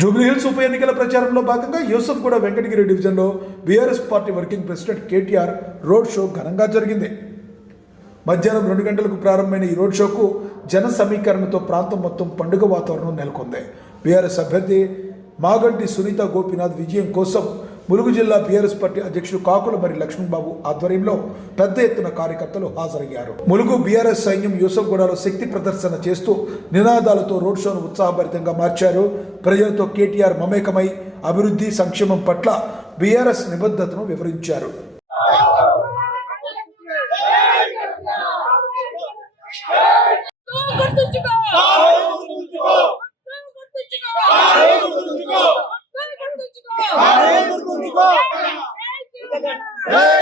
జూబ్లీహిల్స్ ఉప ఎన్నికల ప్రచారంలో భాగంగా యూసఫ్ కూడా వెంకటగిరి డివిజన్లో BRS party working president KTR road show ఘనంగా జరిగింది. మధ్యాహ్నం రెండు గంటలకు ప్రారంభమైన ఈ రోడ్ షోకు జన సమీకరణతో ప్రాంతం మొత్తం పండుగ వాతావరణం నెలకొంది. బీఆర్ఎస్ అభ్యర్థి మాగంటి సునీత గోపీనాథ్ విజయం కోసం ములుగు జిల్లా బీఆర్ఎస్ పార్టీ అధ్యక్షుడు కాకుల మరి లక్ష్మణ్బాబు ఆధ్వర్యంలో పెద్ద ఎత్తున కార్యకర్తలు హాజరయ్యారు. ములుగు బీఆర్ఎస్ సైన్యం యూసఫ్గూడలో శక్తి ప్రదర్శన చేస్తూ నినాదాలతో రోడ్ షోను ఉత్సాహభరితంగా మార్చారు. ప్రజలతో కేటీఆర్ మమేకమై అభివృద్ధి సంక్షేమం పట్ల బీఆర్ఎస్ నిబద్ధతను వివరించారు.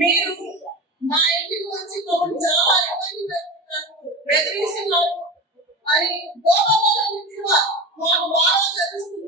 మీరు నా ఇంటికి వచ్చి మమ్మల్ని చాలా ఇబ్బంది పెడుతున్నారు. బెదిరిస్తున్నారు. అని గోపాల మాకు బాగా తెలుస్తుంది